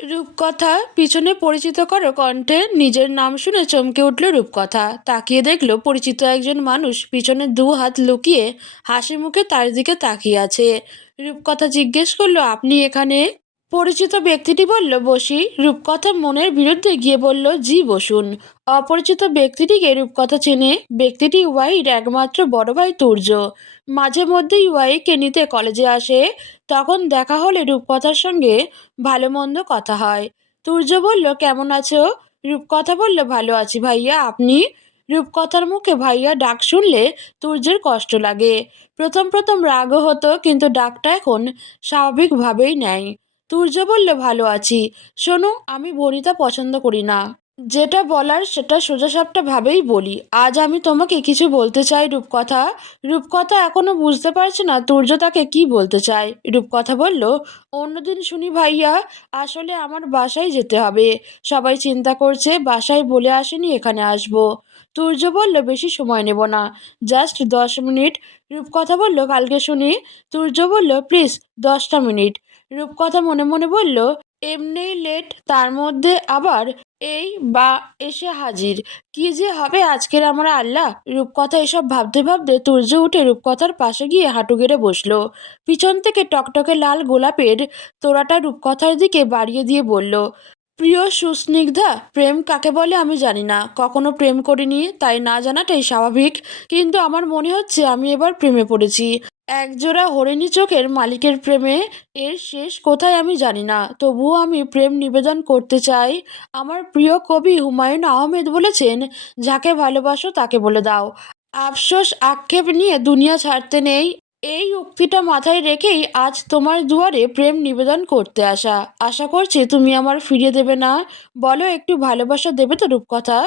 রূপকথা পিছনে পরিচিত করো কণ্ঠে নিজের নাম শুনে চমকে উঠল রূপকথা। তাকিয়ে দেখলো পরিচিত একজন মানুষ পিছনে দু হাত লুকিয়ে হাসি মুখে তার দিকে তাকিয়ে আছে। রূপকথা জিজ্ঞেস করলো, আপনি এখানে? পরিচিত ব্যক্তিটি বলল, বসি। রূপকথা মনের বিরুদ্ধে গিয়ে বলল, জি বসুন। অপরিচিত ব্যক্তিটিকে রূপকথা চেনে। ব্যক্তিটি ওয়াইর একমাত্র বড় ভাই তুর্য। মাঝে মধ্যেই ওয়াইকে নিতে কলেজে আসে। তখন দেখা হলে রূপকথার সঙ্গে ভালো মন্দ কথা হয়। তুর্য বলল, কেমন আছো? রূপকথা বলল, ভালো আছি ভাইয়া, আপনি? রূপকথার মুখে ভাইয়া ডাক শুনলে তুর্যের কষ্ট লাগে। প্রথম প্রথম রাগও হতো, কিন্তু ডাকটা এখন স্বাভাবিকভাবেই নেয়। তুর্য বলল, ভালো আছি। শোনো, আমি বনিতা পছন্দ করি না। যেটা বলার সেটা সোজাসাপটা ভাবেই বলি। আজ আমি তোমাকে কিছু বলতে চাই রূপকথা। রূপকথা এখনো বুঝতে পারছে না তুর্য তাকে কি বলতে চায়। রূপকথা বলল, অন্যদিন শুনি ভাইয়া। আসলে আমার বাসায় যেতে হবে। সবাই চিন্তা করছে, বাসায় বলে আসেনি এখানে আসবো। তুর্য বলল, বেশি সময় নেব না, জাস্ট 10 মিনিট। রূপকথা বলল, কালকে শুনি। তুর্য বলল, প্লিজ 10টা মিনিট। রূপকথা মনে মনে বলল, এমনিই লেট, তার মধ্যে আবার এই বা এসে হাজির। কি যে হবে আজকের আমার আল্লাহ। রূপকথা এসব ভাবতে ভাবতে তুর্য উঠে রূপকথার পাশে গিয়ে হাঁটু গেড়ে বসলো। পিছন থেকে টকটকে লাল গোলাপের তোড়াটা রূপকথার দিকে বাড়িয়ে দিয়ে বলল, প্রিয় সুস্নিগ্ধা, প্রেম কাকে বলে আমি জানি না, কখনো প্রেম করিনি, তাই না জানাটাই স্বাভাবিক। কিন্তু আমার মনে হচ্ছে আমি এবার প্রেমে পড়েছি। একজোড়া হরিণী চোখের মালিকের প্রেমে। এর শেষ কোথায় আমি জানি না, তবুও আমি প্রেম নিবেদন করতে চাই। আমার প্রিয় কবি হুমায়ুন আহমেদ বলেছেন, যাকে ভালোবাসো তাকে বলে দাও, আফসোস আক্ষেপ নিয়ে দুনিয়া ছাড়তে নেই। এই উক্তিটা মাথায় রেখেই আজ তোমার দুয়ারে প্রেম নিবেদন করতে আসা। আশা করছি তুমি আমার ফিরিয়ে দেবে না। বলো, একটু ভালোবাসা দেবে তো রূপকথা?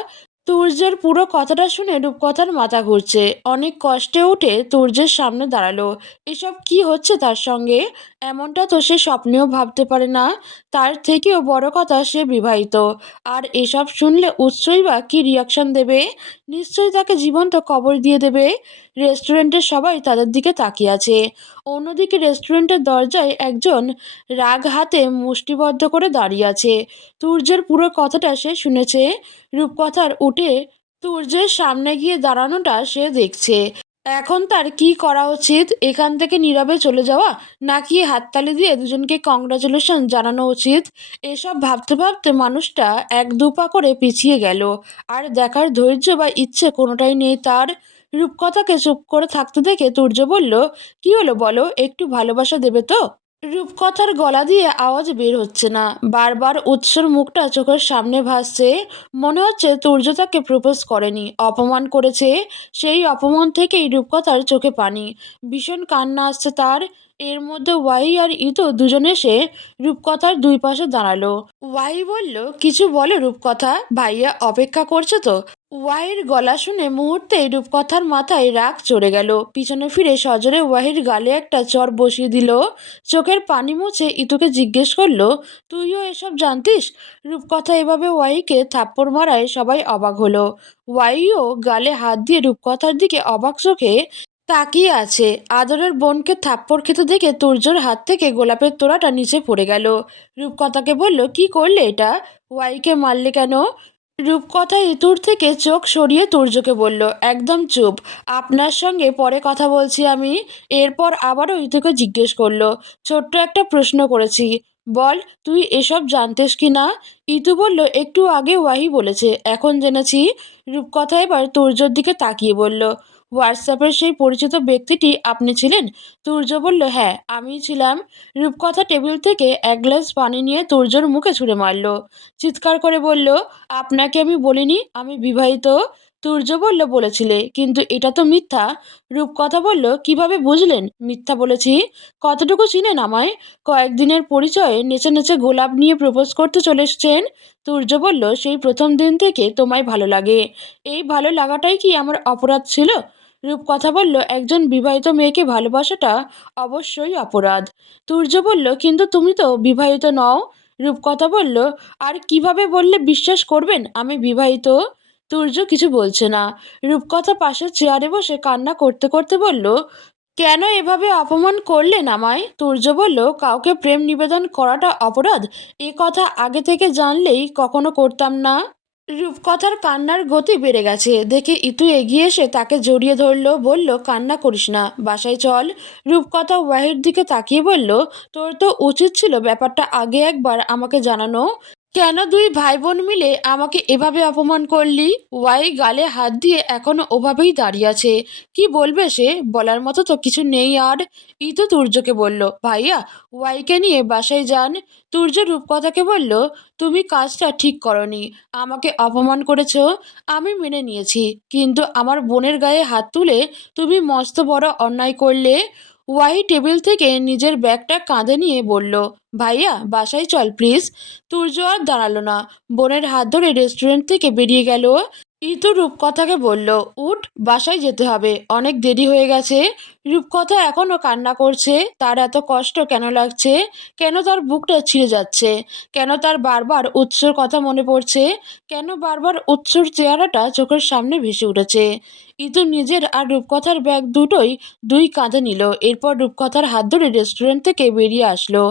তুর্যের পুরো কথাটা শুনে রূপকথার মাথা ঘুরছে। অনেক কষ্টে উঠে তুর্যের সামনে দাঁড়ালো। এসব কি হচ্ছে তার সঙ্গে? এমনটা তো সে স্বপ্নেও ভাবতে পারে না। তার থেকেও বড় কথা, সে বিবাহিত। আর এসব শুনলে উৎসই বা কী রিয়াকশন দেবে? নিশ্চয়ই তাকে জীবন্ত কবর দিয়ে দেবে। রেস্টুরেন্টের সবাই তাদের দিকে তাকিয়ে আছে। অন্যদিকে রেস্টুরেন্টের দরজায় একজন রাগ হাতে মুষ্টিবদ্ধ করে দাঁড়িয়ে আছে। তুর্যের পুরো কথাটা সে শুনেছে। রূপকথার উঠে তুর্যের সামনে গিয়ে দাঁড়ানোটা সে দেখছে। এখন তার কি করা উচিত? এখান থেকে নীরবে চলে যাওয়া, নাকি হাততালি দিয়ে দুজনকে কংগ্রাচুলেশন জানানো উচিত? এসব ভাবতে ভাবতে মানুষটা এক দু পা করে পিছিয়ে গেল। আর দেখার ধৈর্য বা ইচ্ছে কোনোটাই নেই তার। রূপকথাকে চুপ করে থাকতে দেখে তুর্য বলল, কি হলো বলো, একটু ভালোবাসা দেবে তো? রূপকথার গলা দিয়ে আওয়াজ বের হচ্ছে না। বারবার উৎসর মুখটা চোখের সামনে ভাসছে। মনে হচ্ছে তুর্য তাকে প্রপোজ করেনি, অপমান করেছে। সেই অপমান থেকেই রূপকথার চোখে পানি। ভীষণ কান্না আসছে তার। এর মধ্যে ওয়াহি আর ইতো দুজন এসে রূপকথার দুই পাশে দাঁড়ালো। ওয়াহি বলল, কিছু বলো রূপকথা, ভাইয়া অপেক্ষা করছে তো। ওয়াহির গলা শুনে মুহূর্তেই রূপকথার মাথায় রাগ চড়ে গেল। পিছনে ফিরে সজোরে ওয়াহির গালে একটা চড় বসিয়ে দিল। চোখের পানি মুছে ইতুকে জিজ্ঞেস করলো, তুইও এসব জানতিস? রূপকথা এভাবে ওয়াহিকে থাপ্পড় মারায় সবাই অবাক হলো। ওয়াহিও গালে হাত দিয়ে রূপকথার দিকে অবাক চোখে তাকিয়ে আছে। আদরের বোনকে থাপ্পড় খেতে দেখে তুর্যর হাত থেকে গোলাপের তোড়াটা নিচে পড়ে গেল। রূপকথাকে বলল, কি করলে এটা? ওয়াহিকে মারলে কেন? রূপকথা ইতুর থেকে চোখ সরিয়ে তুর্যকে বলল, একদম চুপ, আপনার সঙ্গে পরে কথা বলছি আমি। এরপর আবারও ইতুকে জিজ্ঞেস করলো, ছোট্ট একটা প্রশ্ন করেছি, বল, তুই এসব জানতিস কি না? ইতু বলল, একটু আগে ওয়াহি বলেছে, এখন জেনেছি। রূপকথা এবার তুর্যর দিকে তাকিয়ে বলল, হোয়াটসঅ্যাপের সেই পরিচিত ব্যক্তিটি আপনি ছিলেন? তুর্য বলল, হ্যাঁ আমিই ছিলাম। রূপকথা টেবিল থেকে এক গ্লাস পানি নিয়ে তুর্যর মুখে ছুঁড়ে মারল। চিৎকার করে বলল, আপনাকে আমি বলিনি আমি বিবাহিত? তুর্য বলল, বলেছিলে, কিন্তু এটা তো মিথ্যা। রূপকথা বলল, কিভাবে বুঝলেন মিথ্যা বলেছি? কতটুকু চিনেন আমায়? কয়েকদিনের পরিচয়ে নেচে নেচে গোলাপ নিয়ে প্রপোজ করতে চলে এসেছেন। তুর্য বলল, সেই প্রথম দিন থেকে তোমায় ভালো লাগে। এই ভালো লাগাটাই কি আমার অপরাধ ছিল? রূপকথা বলল, একজন বিবাহিত মেয়েকে ভালোবাসাটা অবশ্যই অপরাধ। তুর্য বলল, কিন্তু তুমি তো বিবাহিত নও। রূপকথা বলল, আর কিভাবে বললে বিশ্বাস করবেন আমি বিবাহিত? তুর্য কিছু বলছে না। রূপকথা পাশের চেয়ারে বসে কান্না করতে করতে বলল, কেন এভাবে অপমান করলেন আমায়? তুর্য বলল, কাউকে প্রেম নিবেদন করাটা অপরাধ, এ কথা আগে থেকে জানলেই কখনো করতাম না। রূপকথার কান্নার গতি বেড়ে গেছে দেখে ইতু এগিয়ে এসে তাকে জড়িয়ে ধরলো, বলল, কান্না করিস না, বাসায় চল। রূপকথা ওয়াহির দিকে তাকিয়ে বলল, তোর তো উচিত ছিল ব্যাপারটা আগে একবার আমাকে জানানো। কেন দুই ভাই বোন মিলে আমাকে এভাবে অপমান করলি? ওয়াই গালে হাত দিয়ে এখনো ওভাবেই দাঁড়িয়ে আছে। কি বলবে সে? বলার মতো তো কিছু নেই আর। ইতু তুর্যকে বলল, ভাইয়া ওয়াইকে নিয়ে বাসায় যান। তুর্য রূপকথাকে বলল, তুমি কাজটা ঠিক করনি, আমাকে অপমান করেছো, আমি মেনে নিয়েছি, কিন্তু আমার বোনের গায়ে হাত তুলে তুমি মস্ত বড় অন্যায় করলে। ওয়াহি টেবিল থেকে নিজের ব্যাগটা কাঁধে নিয়ে বলল, ভাইয়া বাসায় চল প্লিজ। তুর্য আর দাঁড়ালো না, বোনের হাত ধরে রেস্টুরেন্ট থেকে বেরিয়ে গেল। ইতু রূপকথাকে বলল, উঠ, বাসায় যেতে হবে, অনেক দেরি হয়ে গেছে। রূপকথা এখনও কান্না করছে। তার এত কষ্ট কেন লাগছে? কেন তার বুকটা ছিঁড়ে যাচ্ছে? কেন তার বারবার উৎসর কথা মনে পড়ছে? কেন বারবার উৎসর চেহারাটা চোখের সামনে ভেসে উঠেছে? ইতু নিজের আর রূপকথার ব্যাগ দুটোই দুই কাঁধে নিল, এরপর রূপকথার হাত ধরে রেস্টুরেন্ট থেকে বেরিয়ে আসলো।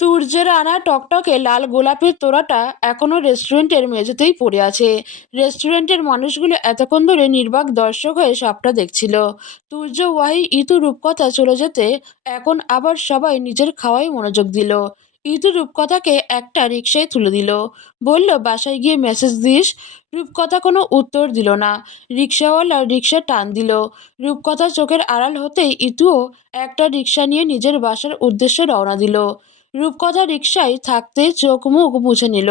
তুর্যের আনা টকটকে লাল গোলাপের তোড়াটা এখনো রেস্টুরেন্টের মেঝেতেই পড়ে আছে। রেস্টুরেন্টের মানুষগুলো এতক্ষণ ধরে নির্বাক দর্শক হয়ে সবটা দেখছিল। তুর্য, ওয়াহি, ইতু রূপকথা চলে যেতে এখন আবার সবাই নিজের খাওয়ায় মনোযোগ দিল। ইতু রূপকথাকে একটা রিকশায় তুলে দিল, বলল, বাসায় গিয়ে মেসেজ দিস। রূপকথা কোনো উত্তর দিল না। রিকশাওয়ালা রিকশা টান দিল। রূপকথার চোখের আড়াল হতেই ইতুও একটা রিকশা নিয়ে নিজের বাসার উদ্দেশ্যে রওনা দিল। রূপকথা রিকশায় থাকতে চোখ মুখ মুছে নিল।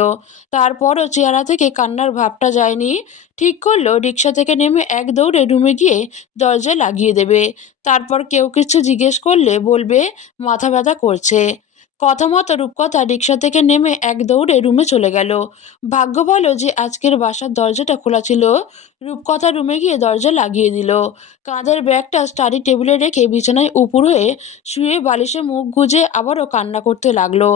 তারপরও চেহারা থেকে কান্নার ভাবটা যায়নি। ঠিক করলো রিকশা থেকে নেমে এক দৌড়ে রুমে গিয়ে দরজা লাগিয়ে দেবে। তারপর কেউ কিছু জিজ্ঞেস করলে বলবে মাথা ব্যথা করছে। কথা মতো রূপকথা রিকশা থেকে নেমে এক দৌড়ে রুমে চলে গেল। ভাগ্য ভালো যে আজকের বাসার দরজাটা খোলা ছিল। রূপকথা রুমে গিয়ে দরজা লাগিয়ে দিল। কাঁধের ব্যাগটা স্টাডি টেবিলে রেখে বিছানায় উপুর হয়ে শুয়ে বালিশে মুখ গুজে আবারও কান্না করতে লাগলো।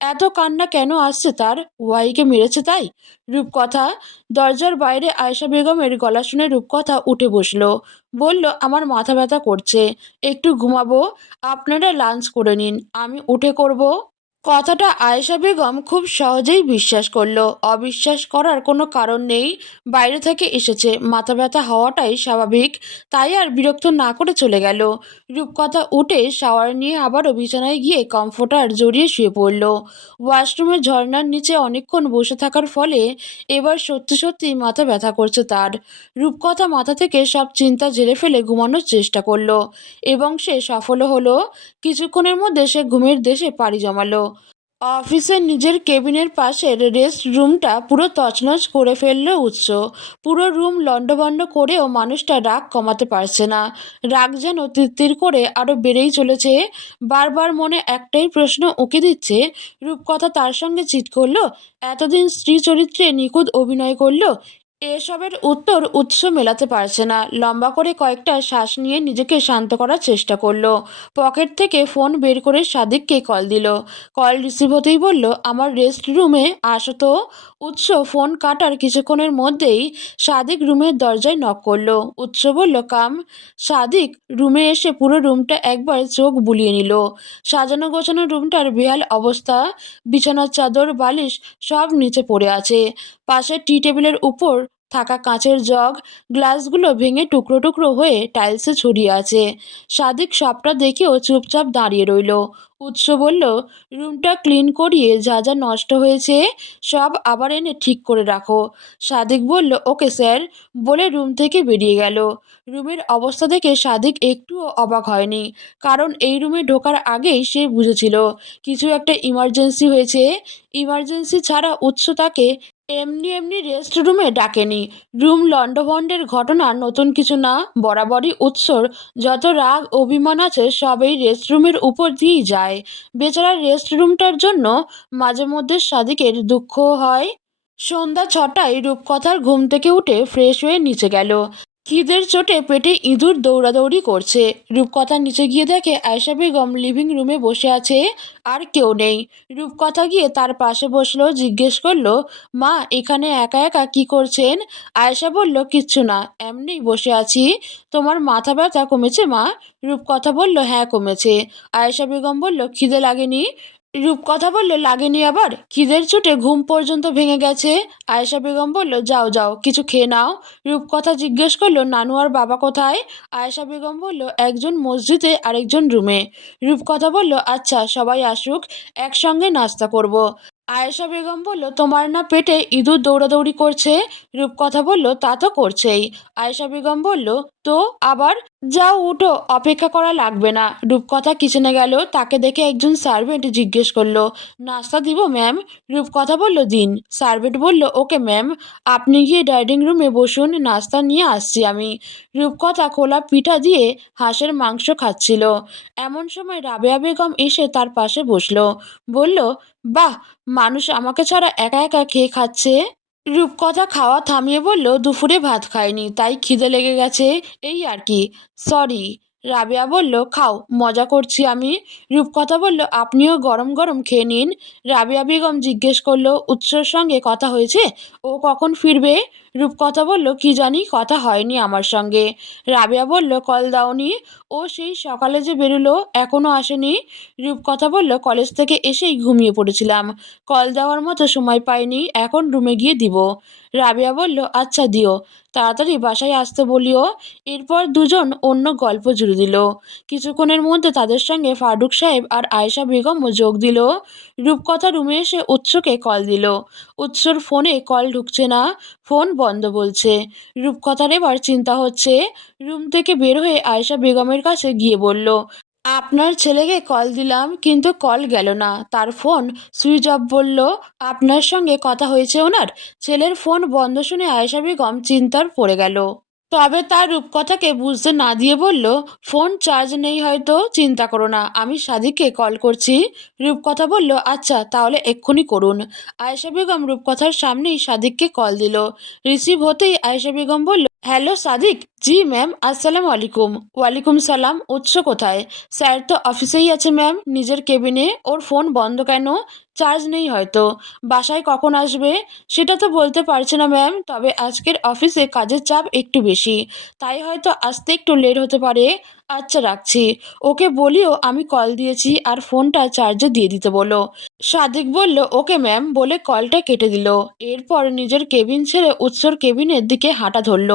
এত কান্না কেন আসছে তার? ওয়াইকে মেরেছে তাই? রূপকথা। দরজার বাইরে আয়েশা বেগমের গলা শুনে রূপকথা উঠে বসলো, বলল, আমার মাথা ব্যথা করছে, একটু ঘুমাবো, আপনারা লাঞ্চ করে নিন, আমি উঠে করব। কথাটা আয়েশা বেগম খুব সহজেই বিশ্বাস করলো। অবিশ্বাস করার কোনো কারণ নেই। বাইরে থেকে এসেছে, মাথা ব্যথা হওয়াটাই স্বাভাবিক। তাই আর বিরক্ত না করে চলে গেল। রূপকথা উঠে শাওয়ার নিয়ে আবারও বিছানায় গিয়ে কমফোর্টার জড়িয়ে শুয়ে পড়ল। ওয়াশরুমের ঝর্ণার নিচে অনেকক্ষণ বসে থাকার ফলে এবার সত্যি সত্যি মাথা ব্যথা করছে তার। রূপকথা মাথা থেকে সব চিন্তা ঝেড়ে ফেলে ঘুমানোর চেষ্টা করলো এবং সে সফলও হলো। কিছুক্ষণের মধ্যে সে ঘুমের দেশে পাড়ি জমালো। অফিসের নিজের কেবিনের পাশের রেস্ট রুমটা পুরো তছনছ করে ফেলল উৎস। পুরো রুম লণ্ডভণ্ড করেও মানুষটা রাগ কমাতে পারছে না। রাগ যেন তিরতির করে আরও বেড়েই চলেছে। বারবার মনে একটাই প্রশ্ন উঁকি দিচ্ছে, রূপকথা তার সঙ্গে চিট করলো, এতদিন স্ত্রী চরিত্রে নিখুঁত অভিনয় করলো, এসবের উত্তর উৎস মেলাতে পারছে না। লম্বা করে কয়েকটা শ্বাস নিয়ে নিজেকে শান্ত করার চেষ্টা করলো। পকেট থেকে ফোন বের করে সাদিককে কল দিল। কল রিসিভ হতেই বলল, আমার রেস্ট রুমে আসো তো। উৎস ফোন কাটার কিছুক্ষণের মধ্যেই সাদিক রুমের দরজায় নক করলো। উৎস বলল, কাম। সাদিক রুমে এসে পুরো রুমটা একবার চোখ বুলিয়ে নিল। সাজানো গোছানো রুমটার বেহাল অবস্থা। বিছানার চাদর, বালিশ সব নিচে পড়ে আছে। পাশের টি টেবিলের উপর থাকা কাঁচের জগ, গ্লাসগুলো ভেঙে টুকরো টুকরো হয়ে টাইলসে ছড়িয়ে আছে। সাদিক সবটা দেখেও চুপচাপ দাঁড়িয়ে রইল। উৎস বলল, রুমটা ক্লিন করিয়ে যা যা নষ্ট হয়েছে সব আবার এনে ঠিক করে রাখো। সাদিক বলল, ওকে স্যার, বলে রুম থেকে বেরিয়ে গেল। রুমের অবস্থা দেখে সাদিক একটুও অবাক হয়নি, কারণ এই রুমে ঢোকার আগেই সে বুঝেছিল কিছু একটা ইমার্জেন্সি হয়েছে। ইমার্জেন্সি ছাড়া উৎস তাকে এমনি এমনি রেস্ট রুমে ডাকেনি। রুম লণ্ডভণ্ডের ঘটনা নতুন কিছু না। বরাবরই উৎসর যত রাগ অভিমান আছে সব এই রেস্টরুমের উপর দিয়েই যায়। বেচারা রেস্ট রুমটার জন্য মাঝে মধ্যে সাদিকের দুঃখ হয়। সন্ধ্যা 6টায় রূপকথার ঘুম থেকে উঠে ফ্রেশ হয়ে নিচে গেল। খিদের চোটে পেটে ইঁদুর দৌড়াদৌড়ি করছে। রূপকথা নিচে গিয়ে দেখে আয়েশা বেগম লিভিং রুমে বসে আছে, আর কেউ নেই। রূপকথা গিয়ে তার পাশে বসলো, জিজ্ঞেস করলো, মা এখানে একা একা কি করছেন? আয়েশা বলল, কিচ্ছু না, এমনিই বসে আছি। তোমার মাথা ব্যথা কমেছে মা? রূপকথা বলল, হ্যাঁ কমেছে। আয়েশা বেগম বলল, খিদে লাগেনি? রূপকথা বলল, লাগেনি আবার? খিদের চোটে ঘুম পর্যন্ত ভেঙে গেছে। আয়েশা বেগম বলল, যাও যাও কিছু খেয়ে নাও। রূপকথা জিজ্ঞেস করলো, নানু আর বাবা কোথায়? আয়েশা বেগম বলল, একজন মসজিদে আরেকজন রুমে। রূপকথা বলল, আচ্ছা সবাই আসুক, একসঙ্গে নাস্তা করব। আয়েশা বেগম বলল, তোমার না পেটে ইঁদুর দৌড়াদৌড়ি করছে? রূপকথা বলল, তা তো করছেই। আয়েশা বেগম বলল, তো আবার? যাও উঠো, অপেক্ষা করা লাগবে না। রূপকথা কিচেনে গেল, তাকে দেখে একজন সার্ভেন্ট জিজ্ঞেস করলো, নাস্তা দিব ম্যাম? রূপকথা বলল, দিন। সার্ভেন্ট বলল, ওকে ম্যাম, আপনি গিয়ে ডাইনিং রুমে বসুন, নাস্তা নিয়ে আসছি আমি। রূপকথা খোলা পিঠা দিয়ে হাঁসের মাংস খাচ্ছিল। এমন সময় রাবেয়া বেগম এসে তার পাশে বসলো, বলল, বাহ, মানুষ আমাকে ছাড়া একা একা খেয়ে খাচ্ছে। রূপকথা খাওয়া থামিয়ে বলল, দুপুরে ভাত খায়নি, তাই খিদে লেগে গেছে, এই আর কি। সরি। রাবেয়া বলল, খাও, মজা করছি আমি। রূপকথা বলল, আপনিও গরম গরম খেয়ে নিন। রাবেয়া বেগম জিজ্ঞেস করলো, উৎসর সঙ্গে কথা হয়েছে? ও কখন ফিরবে? রূপকথা বলল, কি জানি, কথা হয়নি আমার সঙ্গে। রাবেয়া বলল, কল দাওনি? ও সেই সকালে যে বেরুলো, এখনো আসেনি। রূপকথা বলল, কলেজ থেকে এসেই ঘুমিয়ে পড়েছিলাম, কল দেওয়ার মতো সময় পাইনি, এখন রুমে গিয়ে দিব। রাবেয়া বলল, আচ্ছা দিও, তাড়াতাড়ি বাসায় আসতে বলিও। এরপর দুজন অন্য গল্প জুড়ে দিল। কিছুক্ষণের মধ্যে তাদের সঙ্গে ফারুক সাহেব আর আয়েশা বেগমও যোগ দিল। রূপকথা রুমে এসে উৎসকে কল দিল। উৎসর ফোনে কল ঢুকছে না, ফোন বন্ধ বলছে। রূপকথার এবার চিন্তা হচ্ছে। রুম থেকে বের হয়ে আয়েশা বেগমের কাছে গিয়ে বলল, আপনার ছেলেকে কল দিলাম কিন্তু কল গেল না, তার ফোন সুইচ অফ বলল। আপনার সঙ্গে কথা হয়েছে ওনার? ছেলের ফোন বন্ধ শুনে আয়েশা বেগম চিন্তার পড়ে গেল। তবে তার রূপকথাকে বুঝতে না দিয়ে বলল, ফোন চার্জ নেই হয়তো, চিন্তা করো না, আমি সাদিককে কল করছি। রূপকথা বলল, আচ্ছা তাহলে এক্ষুনি করুন। আয়েশা বেগম রূপকথার সামনেই সাদিককে কল দিল। রিসিভ হতেই আয়েশা বেগম বলল, হ্যালো সাদিক। জি ম্যাম, আসসালামু আলাইকুম। ওয়ালাইকুম সালাম। উৎস কোথায়? স্যার তো অফিসেই আছে ম্যাম, নিজের কেবিনে। ওর ফোন বন্ধ কেন? চার্জ নেই হয়তো। বাসায় কখন আসবে? সেটা তো বলতে পারছি না ম্যাম, তবে আজকের অফিসে কাজের চাপ একটু বেশি, তাই হয়তো আসতে একটু লেট হতে পারে। আচ্ছা রাখছি। ওকে বলিও আমি কল দিয়েছি আর ফোনটা চার্জে দিয়ে দিতে বলো। সাদিক বলল, ওকে ম্যাম বলে কলটা কেটে দিল। এরপর নিজের কেবিন ছেড়ে উৎসর কেবিনের দিকে হাঁটা ধরল।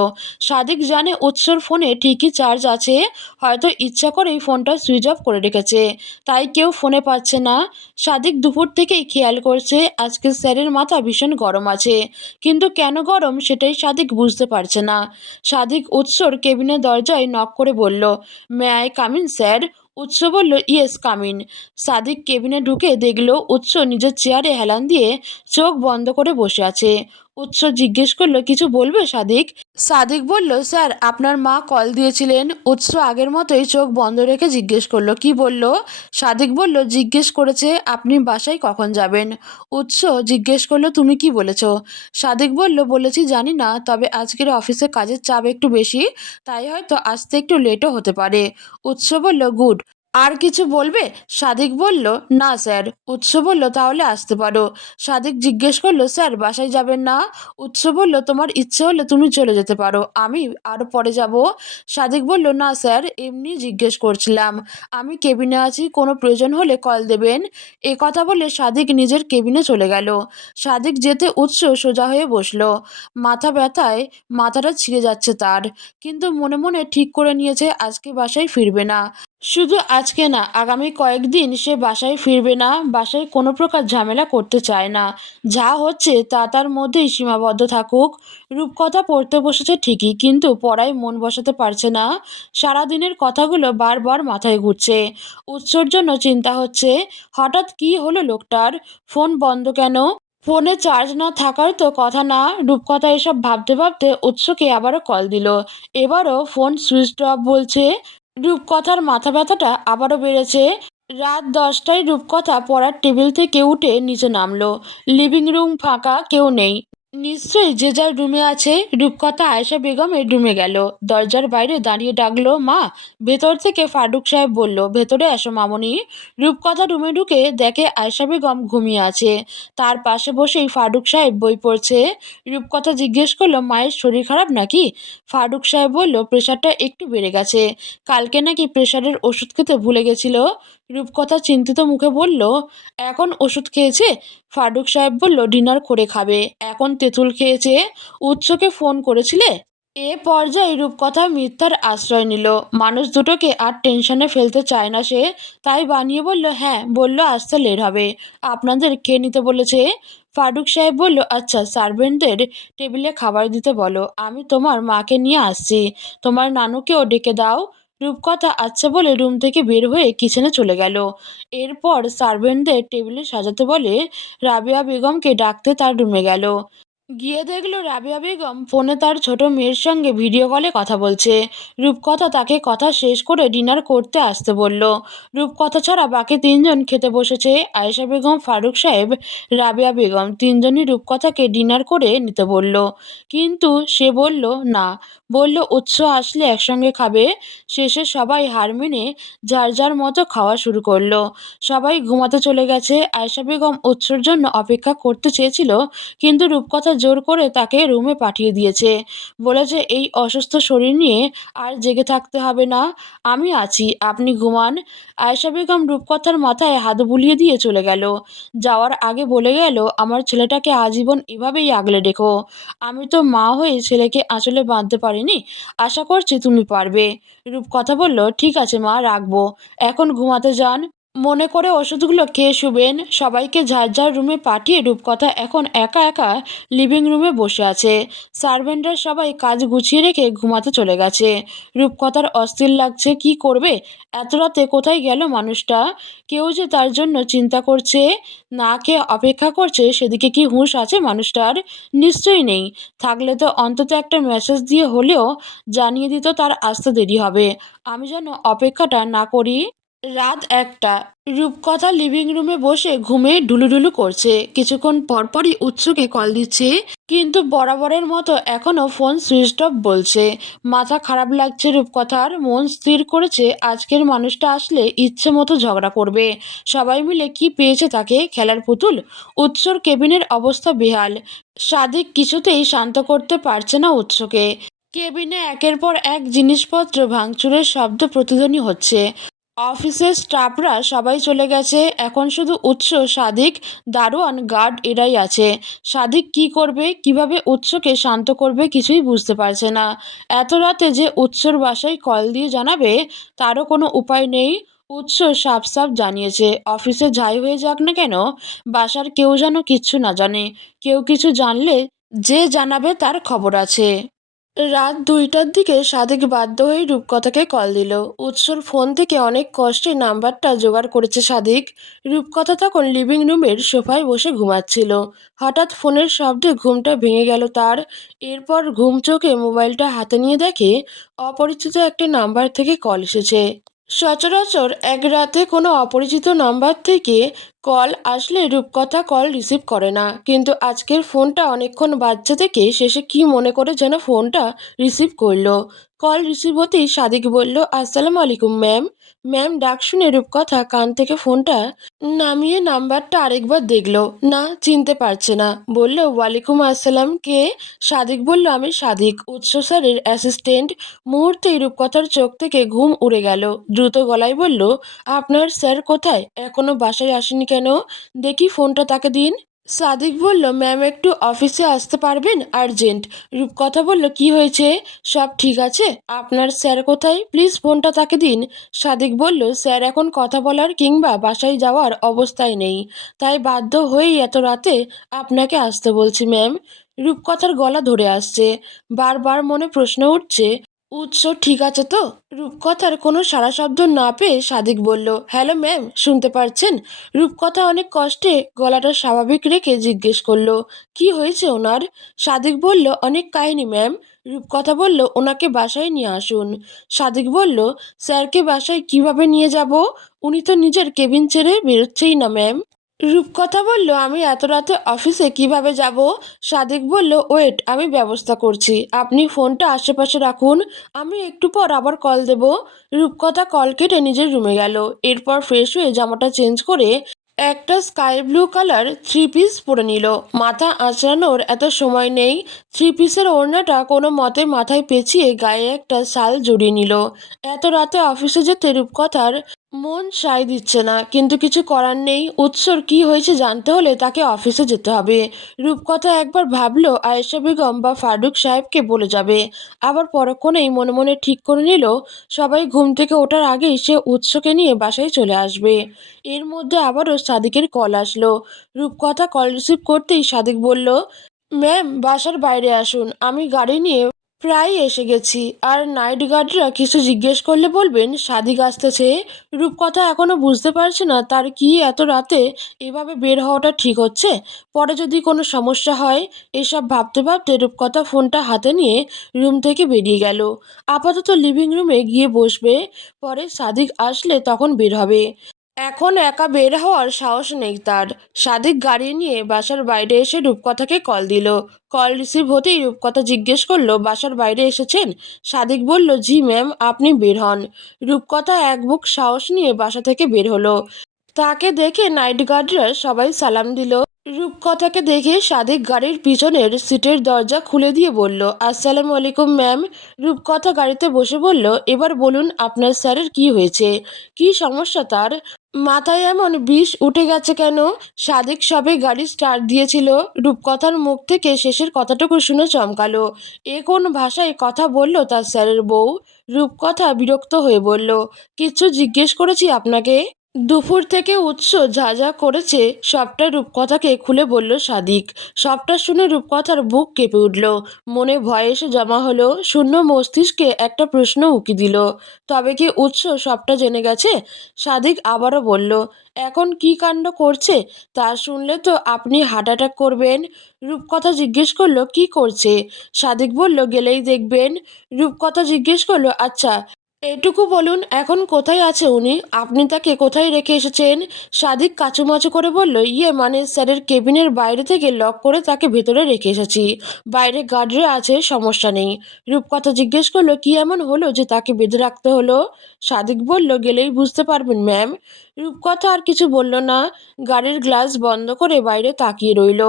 সাদিক জানে উৎসর ফোনে ঠিকই চার্জ আছে, হয়তো ইচ্ছা করেই ফোনটা সুইচ অফ করে রেখেছে, তাই কেউ ফোনে পাচ্ছে না। সাদিক দুপুর থেকেই খেয়াল করছে আজকে স্যারের মাথা ভীষণ গরম আছে, কিন্তু কেন গরম সেটাই সাদিক বুঝতে পারছে না। সাদিক উৎসর কেবিনের দরজায় নক করে বলল, মে আই কামিন স্যার? উৎস বলল, ইয়েস কামিন। সাদিক কেবিনে ঢুকে দেখল উৎস নিজের চেয়ারে হেলান দিয়ে চোখ বন্ধ করে বসে আছে। উৎস জিজ্ঞেস করলো, কিছু বলবে সাদিক? সাদিক বলল, স্যার আপনার মা কল দিয়েছিলেন। উৎস আগের মতোই চোখ বন্ধ রেখে জিজ্ঞেস করলো, কি বলল? সাদিক বলল, জিজ্ঞেস করেছে আপনি বাসায় কখন যাবেন। উৎস জিজ্ঞেস করলো, তুমি কি বলেছ? সাদিক বলল, বলেছি জানি না, তবে আজকের অফিসে কাজের চাপ একটু বেশি, তাই হয়তো আসতে একটু লেটও হতে পারে। উৎস বলল, গুড। আর কিছু বলবে? সাদিক বলল, না স্যার। উৎস বলল, তাহলে আসতে পারো। সাদিক জিজ্ঞেস করলো, স্যার বাসায় যাবেন না? উৎস বলল, তোমার ইচ্ছে হলে তুমি চলে যেতে পারো, আমি আরও পরে যাব। সাদিক বলল, না স্যার, এমনি জিজ্ঞেস করছিলাম, আমি কেবিনে আছি, কোনো প্রয়োজন হলে কল দেবেন। এ কথা বলে সাদিক নিজের কেবিনে চলে গেল। সাদিক যেতে উৎস সোজা হয়ে বসলো। মাথা ব্যথায় মাথাটা ছিঁড়ে যাচ্ছে তার, কিন্তু মনে মনে ঠিক করে নিয়েছে আজকে বাসায় ফিরবে না। শুধু আজকে না, আগামী কয়েকদিন সে বাসায় ফিরবে না, বাসায় কোনো প্রকার ঝামেলা করতে চায় না। যা হচ্ছে তা তার মধ্যেই সীমাবদ্ধ থাকুক। রূপকথা পড়তে বসেছে ঠিকই, কিন্তু পড়ায় মন বসাতে পারছে না। সারাদিনের কথাগুলো বারবার মাথায় ঘুরছে। উৎসর জন্য চিন্তা হচ্ছে। হঠাৎ কি হলো লোকটার? ফোন বন্ধ কেন? ফোনে চার্জ না থাকার তো কথা না। রূপকথা এসব ভাবতে ভাবতে উৎসকে আবারও কল দিল। এবারও ফোন সুইচড অফ বলছে। রূপকথার মাথা ব্যথাটা আবারও বেড়েছে। রাত 10টায় রূপকথা পড়ার টেবিল থেকে উঠে নিচে নামলো। লিভিং রুম ফাঁকা, কেউ নেই। নিশ্চয়ই, যে যার রুমে আছে। রূপকথা আয়েশা বেগমের রুমে গেল। দরজার বাইরে দাঁড়িয়ে ডাকলো, মা। ভেতর থেকে ফারুক সাহেব বলল, ভেতরে আসো মামনি। রূপকথা রুমে ঢুকে দেখে আয়েশা বেগম ঘুমিয়ে আছে। তার পাশে বসেই ফারুক সাহেব বই পড়ছে। রূপকথা জিজ্ঞেস করলো, মায়ের শরীর খারাপ নাকি? ফারুক সাহেব বলল, প্রেশারটা একটু বেড়ে গেছে। কালকে নাকি প্রেশারের ওষুধ খেতে ভুলে গেছিল। রূপকথা চিন্তিত মুখে বলল, এখন ওষুধ খেয়েছে? ফারুক সাহেব বলল, ডিনার করে খাবে। এখন তেঁতুল খেয়েছে। উৎসকে ফোন করেছিলে? এ পর্যায়ে রূপকথা মিথ্যার আশ্রয় নিল। মানুষ দুটোকে আর টেনশনে ফেলতে চায় না সে, তাই বানিয়ে বলল, হ্যাঁ, বলল আসতে লেট হবে, আপনাদের খেয়ে নিতে বলেছে। ফারুক সাহেব বলল, আচ্ছা, সার্ভেন্টদের টেবিলে খাবার দিতে বলো, আমি তোমার মাকে নিয়ে আসছি। তোমার নানুকেও ডেকে দাও। রূপকথা আচ্ছা বলে রুম থেকে বের হয়ে কিচেনে চলে গেল। এরপর সার্ভেন্টদের টেবিলে সাজাতে বলে রাবেয়া বেগমকে ডাকতে তার রুমে গেল। গিয়ে দেখলো রাবেয়া বেগম ফোনে তার ছোট মেয়ের সঙ্গে ভিডিও কলে কথা বলছে। রূপকথা তাকে কথা শেষ করে ডিনার করতে আসতে বলল। রূপকথা ছাড়া বাকি তিনজন খেতে বসেছে। আয়েশা বেগম, ফারুক সাহেব, রাবেয়া বেগম, তিনজনই রূপকথাকে ডিনার করে নিতে বলল। কিন্তু সে বলল না। বলল উৎস আসলে একসঙ্গে খাবে। শেষে সবাই হার মেনে যার যার মতো খাওয়া শুরু করলো। সবাই ঘুমাতে চলে গেছে। আয়েশা বেগম উৎসর জন্য অপেক্ষা করতে চেয়েছিল, কিন্তু রূপকথা জোর করে তাকে রুমে পাঠিয়ে দিয়েছে। বলেছে, এই অসুস্থ শরীর নিয়ে আর জেগে থাকতে হবে না, আমি আছি, আপনি ঘুমান। আয়েশা বেগম রূপকথার মাথায় হাত বুলিয়ে দিয়ে চলে গেল। যাওয়ার আগে বলে গেল, আমার ছেলেটাকে আজীবন এভাবেই আগলে রেখো। আমি তো মা হয়ে ছেলেকে আঁচলে বাঁধতে পারিনি, আশা করছি তুমি পারবে। রূপকথা বলল, ঠিক আছে মা, রাখবো। এখন ঘুমাতে যান। মনে করে ওষুধগুলো খেয়ে শুবেন। সবাইকে যার যার রুমে পাঠিয়ে রূপকথা এখন একা একা লিভিং রুমে বসে আছে। সার্ভেন্টরা সবাই কাজ গুছিয়ে রেখে ঘুমাতে চলে গেছে। রূপকথার অস্থির লাগছে, কি করবে? এত রাতে কোথায় গেল মানুষটা? কেউ যে তার জন্য চিন্তা করছে, না খেয়ে অপেক্ষা করছে, সেদিকে কি হুঁশ আছে মানুষটার? নিশ্চয়ই নেই। থাকলে তো অন্তত একটা মেসেজ দিয়ে হলেও জানিয়ে দিত তার আসতে দেরি হবে। আমি যেন অপেক্ষাটা না করি। রাত ১টা। রূপকথা লিভিং রুমে বসে ঘুমে ঢুলুঢুলু করছে। কিছুক্ষণ পরপরই উৎসকে কল দিচ্ছে, কিন্তু বরাবরের মতো এখনও ফোন সুইচড অফ বলছে। মাথা খারাপ লাগছে রূপকথার। মন স্থির করেছে আজকের মানুষটা আসলে ইচ্ছে মতো ঝগড়া করবে। সবাই মিলে কি পেয়েছে তাকে, খেলার পুতুল? উৎসর কেবিনের অবস্থা বেহাল। সাদিক কিছুতেই শান্ত করতে পারছে না উৎসকে। কেবিনে একের পর এক জিনিসপত্র ভাঙচুরের শব্দ প্রতিধ্বনি হচ্ছে। অফিসের স্টাফরা সবাই চলে গেছে। এখন শুধু উৎস, সাদিক, দারোয়ান, গার্ড এরাই আছে। সাদিক কি করবে, কিভাবে উৎসকে শান্ত করবে, কিছুই বুঝতে পারছে না। এত রাতে যে উৎসর বাসায় কল দিয়ে জানাবে, তারও কোনো উপায় নেই। উৎস সাফ সাফ জানিয়েছে, অফিসে যাই হয়ে যাক না কেন, বাসার কেউ যেন কিচ্ছু না জানে। কেউ কিছু জানলে যে জানাবে তার খবর আছে। রাত ২টার দিকে সাদিক বাধ্য হয়ে রূপকথাকে কল দিল। উৎসর ফোন থেকে অনেক কষ্টে নাম্বারটা জোগাড় করেছে সাদিক। রূপকথা তখন লিভিং রুমের সোফায় বসে ঘুমাচ্ছিল। হঠাৎ ফোনের শব্দে ঘুমটা ভেঙে গেল তার। এরপর ঘুম চোখে মোবাইলটা হাতে নিয়ে দেখে অপরিচিত একটা নাম্বার থেকে কল এসেছে। সচরাচর এক রাতে কোনো অপরিচিত নাম্বার থেকে কল আসলে রূপকথা কল রিসিভ করে না, কিন্তু আজকের ফোনটা অনেকক্ষণ বাজছে থেকে শেষে কি মনে করে যেন ফোনটা রিসিভ করলো। কল রিসিভ হতেই সাদিক বলল, আসসালামু আলাইকুম ম্যাম। ম্যাম ডাক শুনে রূপকথা কান থেকে ফোনটা নামিয়ে নাম্বারটা আরেকবার দেখলো। না, চিনতে পারছে না। বলল, ওয়ালাইকুম আসসালাম, কে? সাদিক বলল, আমি সাদিক, উৎস স্যারের অ্যাসিস্ট্যান্ট। মুহূর্তেই রূপকথার চোখ থেকে ঘুম উড়ে গেল। দ্রুত গলায় বলল, আপনার স্যার কোথায়? এখনো বাসায় আসেনি কেন? দেখি ফোনটা তাকে দিন। সাদিক বলল, ম্যাম একটু অফিসে আসতে পারবেন, আর্জেন্ট। রূপকথা বলল, কি হয়েছে? সব ঠিক আছে? আপনার স্যার কোথায়? প্লিজ ফোনটা তাকে দিন। সাদিক বলল, স্যার এখন কথা বলার কিংবা বাসায় যাওয়ার অবস্থায় নেই, তাই বাধ্য হয়েই এত রাতে আপনাকে আসতে বলছি ম্যাম। রূপকথার গলা ধরে আসছে। বারবার মনে প্রশ্ন উঠছে, উৎস ঠিক আছে তো? রূপকথার কোনো সাড়া শব্দ না পেয়ে সাদিক বলল, হ্যালো ম্যাম, শুনতে পারছেন? রূপকথা অনেক কষ্টে গলাটা স্বাভাবিক রেখে জিজ্ঞেস করলো, কি হয়েছে ওনার? সাদিক বলল, অনেক কাহিনী ম্যাম। রূপকথা বলল, ওনাকে বাসায় নিয়ে আসুন। সাদিক বলল, স্যারকে বাসায় কিভাবে নিয়ে যাব? উনি তো নিজের কেবিন ছেড়ে বেরোচ্ছেই না ম্যাম। রূপকথা বলল, আমি এত রাতে অফিসে কিভাবে যাব? সাদিক বলল, ওয়েট, আমি ব্যবস্থা করছি, আপনি ফোনটা আশেপাশে রাখুন, আমি একটু পর আবার কল দেব। রূপকথা কল কেটে নিজের রুমে গেল। এরপর ফ্রেশ হয়ে জামাটা চেঞ্জ করে একটা sky blue colour three piece পরে নিল। মাথা আঁচড়ানোর এত সময় নেই। থ্রি পিসের ওড়নাটা কোনো মতে মাথায় পেঁচিয়ে গায়ে একটা শাল জড়িয়ে নিল। এত রাতে অফিসে যেতে রূপকথার মন সায় দিচ্ছে না, কিন্তু কিছু করার নেই। উৎসর কি হয়েছে জানতে হলে তাকে অফিসে যেতে হবে। রূপকথা একবার ভাবলো আয়েশা বেগম বা ফারুক সাহেবকে বলে যাবে, আবার পরক্ষণেই মনে মনে ঠিক করে নিল সবাই ঘুম থেকে ওঠার আগেই সে উৎসকে নিয়ে বাসায় চলে আসবে। এর মধ্যে আবারও সাদিকের কল আসলো। রূপকথা কল রিসিভ করতেই সাদিক বলল, ম্যাম, বাসার বাইরে আসুন, আমি গাড়ি নিয়ে প্রায় এসে গেছি। আর নাইট গার্ডরা কিছু জিজ্ঞেস করলে বলবেন সাদিক আসতেছে। রূপকথা এখনো বুঝতে পারছে না তার কি এত রাতে এভাবে বের হওয়াটা ঠিক হচ্ছে, পরে যদি কোনো সমস্যা হয়। এসব ভাবতে ভাবতে রূপকথা ফোনটা হাতে নিয়ে রুম থেকে বেরিয়ে গেল। আপাতত লিভিং রুমে গিয়ে বসবে, পরে সাদিক আসলে তখন বের হবে। এখন একা বের হওয়ার সাহস নেই তার। সাদিক গাড়ি নিয়ে বাসার বাইরে এসে রূপকথাকে কল দিল। কল রিসিভ হতেই রূপকথা জিজ্ঞেস করলো, বাসার বাইরে এসেছেন? সাদিক বলল, জি ম্যাম, আপনি বের হন। রূপকথা এক বুক সাহস নিয়ে বাসা থেকে বের হলো। তাকে দেখে নাইট গার্ডরা সবাই সালাম দিল। রূপকথাকে দেখে সাদিক গাড়ির পিছনের সিটের দরজা খুলে দিয়ে বলল, আসসালামু আলাইকুম ম্যাম। রূপকথা গাড়িতে বসে বলল, এবার বলুন আপনার স্যারের কি হয়েছে, কি সমস্যা তার? মাথায় এমন বিষ উঠে গেছে কেন? সাদিক সবে গাড়ি স্টার্ট দিয়েছিল। রূপকথার মুখ থেকে শেষের কথাটুকু শুনে চমকালো। এ কোন ভাষায় কথা বলল তার স্যারের বউ? রূপকথা বিরক্ত হয়ে বলল, কিচ্ছু জিজ্ঞেস করেছি আপনাকে? দুপুর থেকে উৎস যা যা করেছে সবটা রূপকথাকে খুলে বলল সাদিক। সবটা শুনে রূপকথার বুক কেঁপে উঠল। মনে ভয় এসে জমা হলো। শূন্য মস্তিষ্কে একটা প্রশ্ন উকি দিল, তবে কি উৎস সবটা জেনে গেছে? সাদিক আবারও বলল, এখন কি কাণ্ড করছে তা শুনলে তো আপনি হার্ট অ্যাটাক করবেন। রূপকথা জিজ্ঞেস করলো, কি করছে? সাদিক বলল, গেলেই দেখবেন। রূপকথা জিজ্ঞেস করলো, আচ্ছা, এটুকু বলুন এখন কোথায় আছে উনি, আপনি তাকে কোথায় রেখে এসেছেন? সাদিক কাচুমাচু করে বলল, ইয়ে মানে স্যারের কেবিনের বাইরে থেকে লক করে তাকে ভেতরে রেখে এসেছি, বাইরে গার্ডরা আছে, সমস্যা নেই। রূপকথা জিজ্ঞেস করলো, কি এমন হলো যে তাকে বেঁধে রাখতে হলো? সাদিক বলল, গেলেই বুঝতে পারবেন ম্যাম। রূপকথা আর কিছু বলল না। গাড়ির গ্লাস বন্ধ করে বাইরে তাকিয়ে রইল।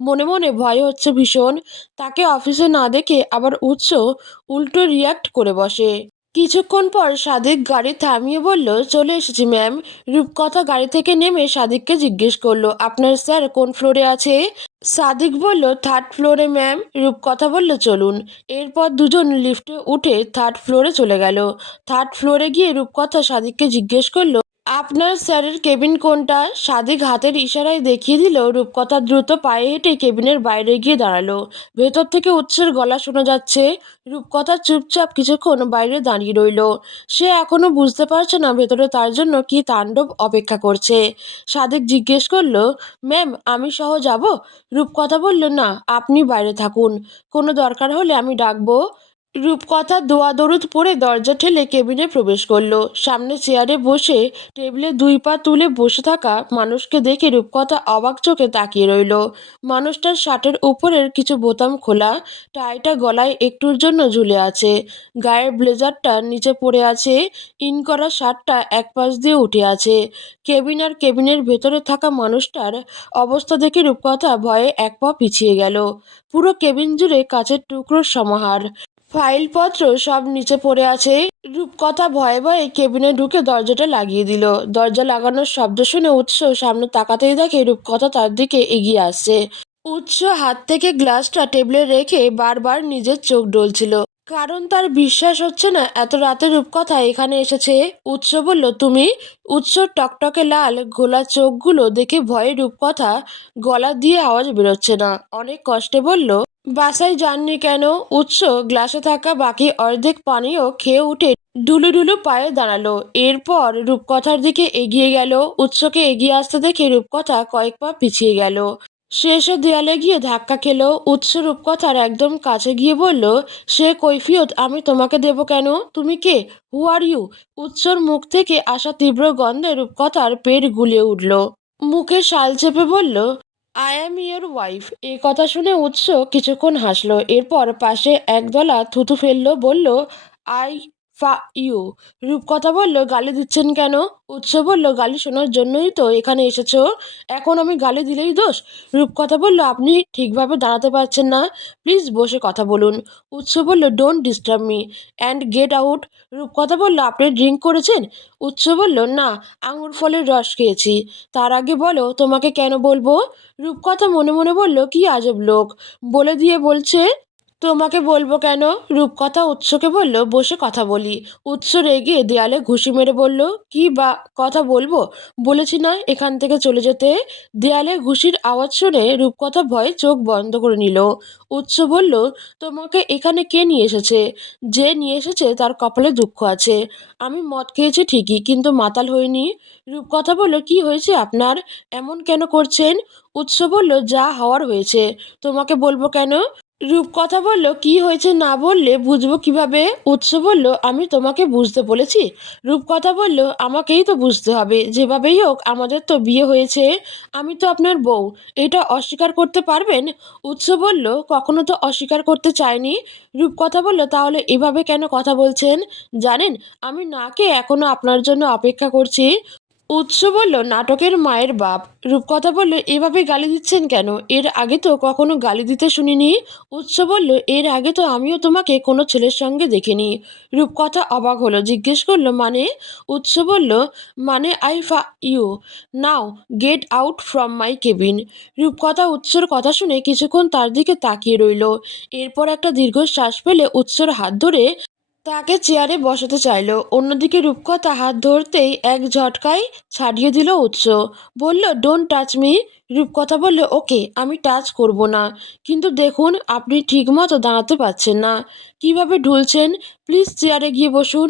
মনে মনে ভয় হচ্ছে ভীষণ। তাকে অফিসে না দেখে আবার উৎস উল্টো রিয়াক্ট করে বসে। কিছুক্ষণ পর সাদিক গাড়ি থামিয়ে বলল, চলে এসেছি ম্যাম। রূপকথা গাড়ি থেকে নেমে সাদিককে জিজ্ঞেস করলো, আপনার স্যার কোন ফ্লোরে আছে? সাদিক বলল, থার্ড ফ্লোরে ম্যাম। রূপকথা বলল, চলুন। এরপর দুজন লিফটে উঠে থার্ড ফ্লোরে চলে গেল। থার্ড ফ্লোরে গিয়ে রূপকথা সাদিককে জিজ্ঞেস করলো, আপনার স্যারের কেবিন কোনটা? সাদিক হাতের ইশারায় দেখিয়ে দিল। রূপকথা দ্রুত পায়ে হেঁটে কেবিনের বাইরে গিয়ে দাঁড়ালো। ভেতর থেকে উৎসের গলা শোনা যাচ্ছে। রূপকথা চুপচাপ কিছুক্ষণ বাইরে দাঁড়িয়ে রইল। সে এখনো বুঝতে পারছে না ভেতরে তার জন্য কি তাণ্ডব অপেক্ষা করছে। সাদিক জিজ্ঞেস করলো, ম্যাম, আমি সহ যাব? রূপকথা বলল, না, আপনি বাইরে থাকুন, কোনো দরকার হলে আমি ডাকবো। রূপকথা দোয়া দরুদ পড়ে দরজা ঠেলে কেবিনে প্রবেশ করলো। সামনে চেয়ারে বসে টেবিলে দুই পা তুলে বসে থাকা মানুষকে দেখে রূপকথা অবাক চোখে তাকিয়ে রইল। মানুষটার শার্টের উপরের কিছু বোতাম খোলা, টাইটা গলায় একটুর জন্য ঝুলে আছে, গায়ের ব্লেজারটা নিচে পড়ে আছে, ইন করা শার্টটা এক পাশ দিয়ে উঠে আছে। কেবিন আর কেবিনের ভেতরে থাকা মানুষটার অবস্থা দেখে রূপকথা ভয়ে এক পা পিছিয়ে গেল। পুরো কেবিন জুড়ে কাচের টুকরোর সমাহার, ফাইলপত্র সব নিচে পড়ে আছে। রূপকথা ভয়ে ভয়ে কেবিনে ঢুকে দরজাটা লাগিয়ে দিল। দরজা লাগানোর শব্দ শুনে উৎস সামনে তাকাতেই দেখে রূপকথা তার দিকে এগিয়ে আসছে। উৎস হাত থেকে গ্লাসটা টেবিলে রেখে বারবার নিজের চোখ ডলছিল, কারণ তার বিশ্বাস হচ্ছে না এত রাতে রূপকথা এখানে এসেছে। উৎস বলল, তুমি? উৎসর টকটকে লাল ঘোলা চোখগুলো দেখে ভয়ে রূপকথা গলা দিয়ে আওয়াজ বেরোচ্ছে না, অনেক কষ্টে বলল, বাসায় যাননি কেন? উৎস গ্লাসে থাকা বাকি অর্ধেক পানীয় খেয়ে উঠে ঢুলু ঢুলু পায়ে দাঁড়ালো। এরপর রূপকথার দিকে এগিয়ে গেল। উৎসকে এগিয়ে আসতে দেখে রূপকথা কয়েক পা পিছিয়ে গেল। শেষে দেয়ালে গিয়ে ধাক্কা খেলো। উৎস রূপকথার একদম কাছে গিয়ে বলল, সে কৈফিয়ত আমি তোমাকে দেব কেন? তুমি কে? হু আর ইউ? উৎসর মুখ থেকে আসা তীব্র গন্ধে রূপকথার পেট গুলিয়ে উঠল। মুখে শাল চেপে বলল, আই অ্যাম ইয়োর ওয়াইফ। এই কথা শুনে উৎস কিছুক্ষণ হাসলো, এরপর পাশে একদলা থুতু ফেললো, বলল, আই ফা ইউ। রূপকথা বলল, গালি দিচ্ছেন কেন? উৎস বলল, গালি শোনার জন্যই তো এখানে এসেছো। এখন আমি গালি দিলেই দোষ? রূপকথা বলল, আপনি ঠিকভাবে দাঁড়াতে পারছেন না, প্লিজ বসে কথা বলুন। উৎস বলল, don't disturb me and get out. রূপকথা বলল, আপনি ড্রিঙ্ক করেছেন? উৎস বলল, না, আঙুর ফলের রস খেয়েছি। তার আগে বলো, তোমাকে কেন বলবো? রূপকথা মনে মনে বলল, কি আজব লোক, বলে দিয়ে বলছে তোমাকে বলবো কেন। রূপকথা উৎসকে বলল, বসে কথা বলি। উৎস রেগে দেয়ালে ঘুষি মেরে বলল, কি বা কথা বলবো? বলেছি না এখান থেকে চলে যেতে। দেয়ালে ঘুষির আওয়াজ শুনে রূপকথা ভয়ে চোখ বন্ধ করে নিল। উৎস বলল, তোমাকে এখানে কে নিয়ে এসেছে? যে নিয়ে এসেছে তার কপালে দুঃখ আছে। আমি মদ খেয়েছি ঠিকই, কিন্তু মাতাল হইনি। রূপকথা বলল, কি হয়েছে আপনার? এমন কেন করছেন? উৎস বলল, যা হওয়ার হয়েছে, তোমাকে বলবো কেন? রূপকথা বলল, কি হয়েছে না বললে বুঝবো কিভাবে? উৎস বলল, আমি তোমাকে বুঝতে বলেছি? রূপকথা বলল, আমাকেই তো বুঝতে হবে, যেভাবেই হোক আমাদের তো বিয়ে হয়েছে, আমি তো আপনার বউ, এটা অস্বীকার করতে পারবেন? উৎস বলল, কখনো তো অস্বীকার করতে চাইনি। রূপকথা বলল, তাহলে এভাবে কেন কথা বলছেন? জানেন, আমি না খেয়ে এখনো আপনার জন্য অপেক্ষা করছি। উৎস বলল, নাটকের মায়ের বাপ। রূপকথা বলল, এভাবে গালি দিচ্ছেন কেন? এর আগে তো কখনো গালি দিতে শুনিনি। উৎস বলল, এর আগে তো আমিও তোমাকে কোনো ছেলের সঙ্গে দেখিনি। রূপকথা অবাক হলো, জিজ্ঞেস করলো, মানে? উৎস বলল, মানে I fire you now, get out from my cabin. রূপকথা উৎসর কথা শুনে কিছুক্ষণ তার দিকে তাকিয়ে রইল, এরপর একটা দীর্ঘশ্বাস ফেলে উৎসর হাত ধরে তাকে চেয়ারে বসাতে চাইল। অন্যদিকে রূপকথা হাত ধরতেই এক ঝটকায় ছাড়িয়ে দিল উৎস। বলল, ডোন্ট টাচ মি। রূপকথা বলল, ওকে, আমি টাচ করব না, কিন্তু দেখুন আপনি ঠিকমতো দাঁড়াতে পারছেন না, কিভাবে ঢুলছেন। প্লিজ চেয়ারে গিয়ে বসুন।